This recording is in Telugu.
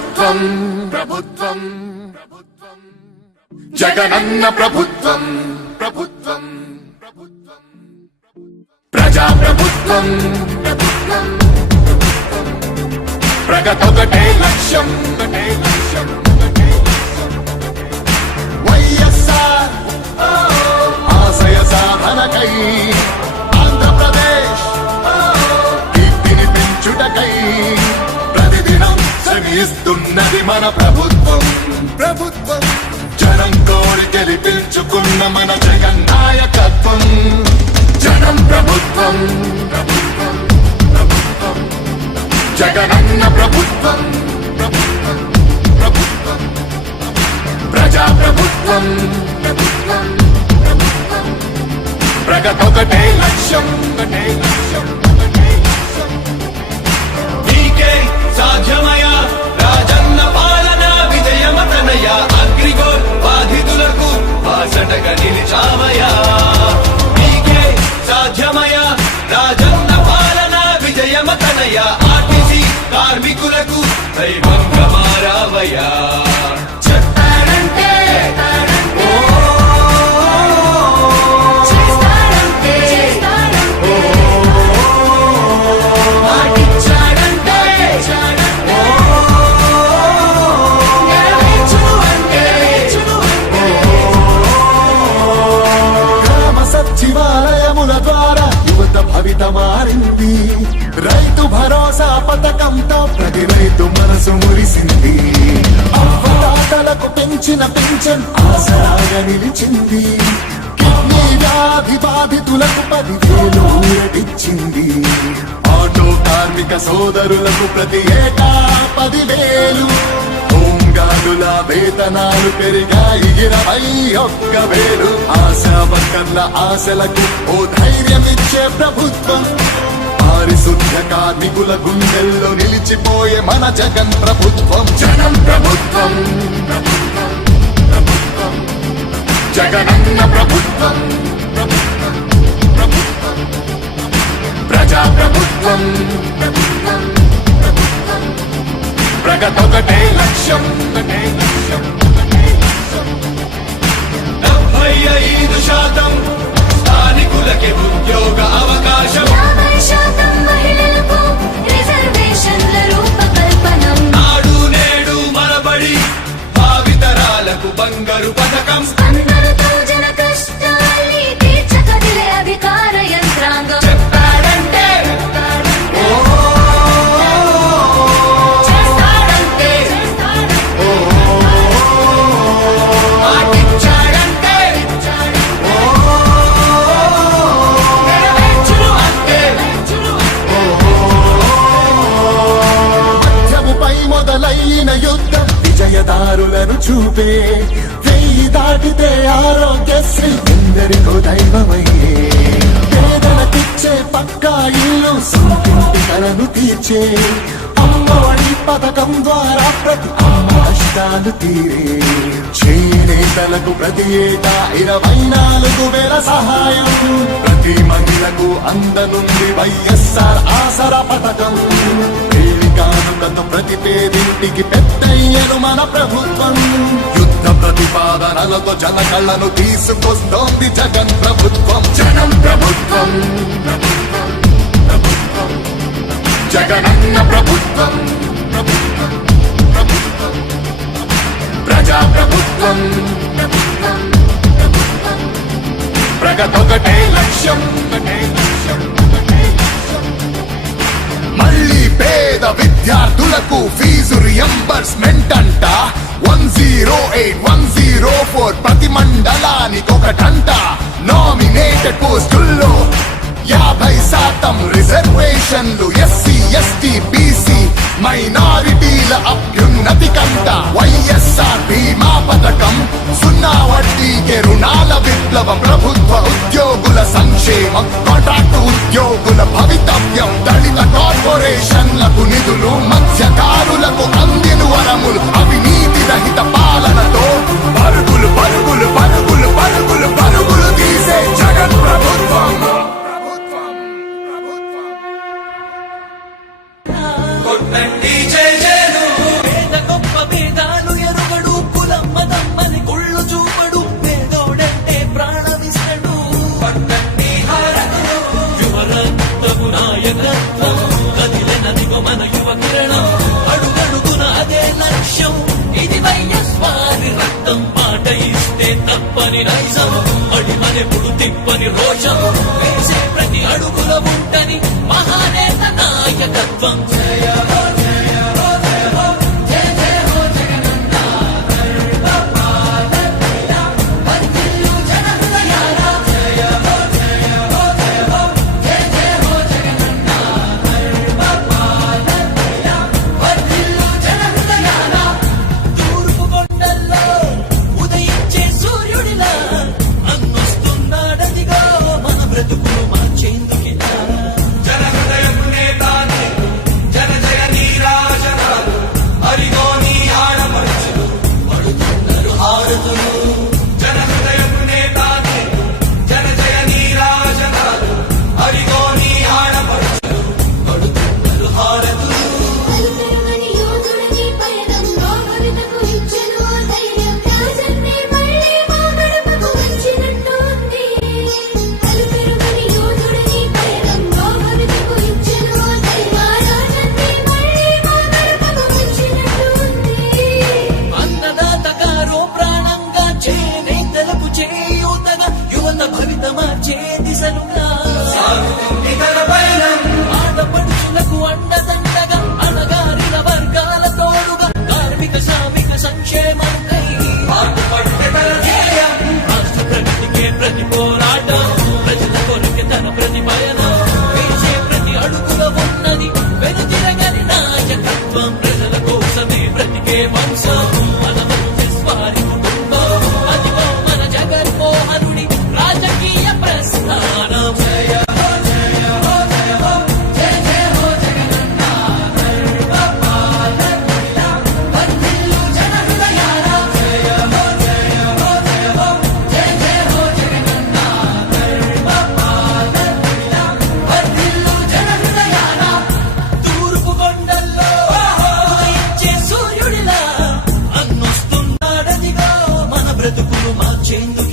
ప్రభుత్వం ప్రభుత్వం జగనన్న ప్రభుత్వం ప్రభుత్వం ప్రజా ప్రభుత్వం ప్రభుత్వం ప్రగతొకటే లక్ష్యం ఒకటే లక్ష్యం వైఎస్ఆర్ ఆశయ సాధనకై ఆంధ్రప్రదేశ్ కీర్తిని పెంచుటకై ప్రతిదినం శ్రమిస్తున్నది మన ప్రభుత్వం ప్రభుత్వం జనం కోరి గెలిపించుకున్న మన జగన్ నాయకత్వం జనం ప్రభుత్వం ప్రభుత్వం ప్రభుత్వం జగనన్న ప్రభుత్వం ప్రభుత్వం ప్రభుత్వం ప్రజా ప్రభుత్వం ప్రభుత్వం ప్రభుత్వం ప్రగతొకటే లక్ష్యం ఒకటే లక్ష్యం ఒకటే లక్ష్యం నీకే సాధ్యమయా రాజన్న పాలన విజయమతనయ అగ్రిగోల్ బాధితులకు బాసటగా నిలిచామయా నీకే సాధ్యమయా రాజన్న పాలన విజయమతనయ ఆర్టీసీ కార్మికులకు దైవంగా మారావయా సచివాలయముల ద్వారా యువత భవిత మారింది రైతు భరోసా పథకంతో ప్రతి రైతు మనసు మురిసింది అవ్వదాతలకు పెంచిన పెన్షన్ ఆసరాగా నిలిచింది కిడ్నీ వ్యాధి బాధితులకు 10,000 ఊరటిచ్చింది ఆటో కార్మిక సోదరులకు ప్రతి ఏటా 10,000 హోంగార్డుల వేతనాలు పెరిగాయి 21,000 ఆశా వర్కర్ల ఆశలకు ఓ ధైర్యమిచ్చే ప్రభుత్వం పారిశుద్ధ కార్మికుల గుండెల్లో నిలిచిపోయే మన జగన్ ప్రభుత్వం జనం ప్రభుత్వం ప్రభుత్వం ప్రభుత్వం జగనన్న ప్రభుత్వం ప్రభుత్వం ప్రభుత్వం ప్రజా ప్రభుత్వం ప్రభుత్వం ప్రభుత్వం ప్రగతొకటే లక్ష్యం ఒకటే లక్ష్యం ఒకటే లక్ష్యం 75% స్థానికులకి ఉద్యోగ అవకాశం 50% మహిళలకు రిజర్వేషన్ల రూపకల్పనం నాడు నేడు మనబడి భావితరాలకు బంగారు పథకం అందరితో జన కష్టాల్ని తీర్చకదిలే అధికార యంత్రాంగం చెప్పారంటే మొదలైన యుద్ధం విజయదారులను చూపే 1000 దాటితే ఆరోగ్యశ్రీ ఎందరికో దైవమయ్యే పేదలకిచ్చే పక్కా ఇల్లు సొంతింటి కలను తీర్చే అమ్మఒడి పథకం ద్వారా ప్రతి అమ్మ కష్టాలు తీరే చేనేతలకు ప్రతి ఏటా 24,000 సహాయం ప్రతి మహిళకు అందనుంది వైఎస్ఆర్ ఆసరా పథకం కానుకతో ప్రతి పేదింటికి పెద్దయ్యను మన ప్రభుత్వం యుద్ధ ప్రతిపాదనలతో జన కళ్ళను తీసుకొస్తోంది జగన్ ప్రభుత్వం జనం ప్రభుత్వం ప్రభుత్వం ప్రభుత్వం జగనన్న ప్రభుత్వం ప్రభుత్వం ప్రభుత్వం ప్రజా ప్రభుత్వం ప్రభుత్వం ప్రభుత్వం ప్రగతొకటే లక్ష్యం ఒకటే లక్ష్యం ఒకటే లక్ష్యం మళ్ళీ పేద విద్యార్థులకు ఫీజు రియంబర్స్మెంట్ అంట 108, 104 ప్రతి మండలానికి ఒకటంట నామినేటెడ్ పోస్టుల్లో 50% రిజర్వేషన్లు ఎస్సీ ఎస్టీ బీసీ మైనారిటీల అభ్యున్నతి కంట వైఎస్ఆర్ బీమా పథకం 0 వడ్డీకే రుణాల విప్లవం ప్రభుత్వ ఉద్యోగుల సంక్షేమం కాంట్రాక్టు ఉద్యోగుల భవితవ్యం దళిత కార్పొరేషన్లకు నిధులు మత్స్యకారులకు అందిన వరములు అవినీతి రహిత పాలనతో పరుగులు పరుగులు పరుగులు పరుగులు పరుగులు తీసే జగన్ ప్రభుత్వం కొట్టండి జై జయను తప్పని నైజం అడిమనెప్పుడు తిప్పని రోషం వేసే ప్రతి అడుగుల ఉంటని మహానేత నాయకత్వం జయ హో జయ హో జయ హో జయ జయ హో జగనన్న ధర్మపాలనయ వర్ధిల్లు జన హృదయాల జయ హో జయ హో జయ హో జయ జయ హో జగనన్న ధర్మపాలనయ వర్ధిల్లు జన హృదయాల తూర్పు కొండల్లో ఉదయించే సూర్యుడిలా అన్నొస్తున్నాడదిగో మన బ్రతుకులు మార్చేందుకిలా జన హృదయపు నేత నీవు, జన జయ నీరాజనాలు అరిగో నీ ఆడపడుచులు పడుతున్నారు హారతులు జన హృదయపు నేత నీవు, జన జయ నీరాజనాలు అరిగో నీ ఆడపడుచులు పడుతున్నారు హారతులు అలుపెరుగని యోధుడని పయనంలో భవితకు ఇచ్చెను ఆ ధైర్యం రాజన్నే మళ్ళీ మా గడపకు వచ్చినట్టు ఉంది అలుపెరుగని యోధుడని పయనంలో భవితకు ఇచ్చెను ఆ ధైర్యం రాజన్నే మళ్ళీ మా గడపకు వచ్చినట్టు ఉంది అన్నదాత గారో ప్రాణంగా చేనేతలకు చేయూతగా యువత భవిత మార్చే దిశలుగా సాగుతుంది తన పయనం ఆడపడుచులకు అండదండగా అణగారిన వర్గాల తోడుగా కార్మిక శ్రామిక సంక్షేమంకై పాటుపడితే తన ధ్యేయం రాష్ట్ర ప్రగతికే ప్రతి పోరాటం ప్రజల కొరకే తన ప్రతి పయనం వేసే ప్రతి అడుగుల ఉన్నది వెనుతిరగని నాయకత్వం ప్రజల కోసమే బ్రతికే వంశం మన వారి కుటుంబం అదిగో మన జగన్మోహనుడి రాజకీయ ప్రస్థానం జయ హో జయ హో జయ హో జయ జయ హో జగనన్న ధర్మపాలనయ వర్ధిల్లు జన హృదయాల జయ హో జయ హో జయ హో జయ జయ హో జగనన్న ధర్మపాలనయ వర్ధిల్లు జన హృదయాల తూర్పు కొండల్లో ఉదయించే సూర్యుడిలా అన్నొస్తున్నాడదిగో మన బ్రతుకులు మార్చేందుకు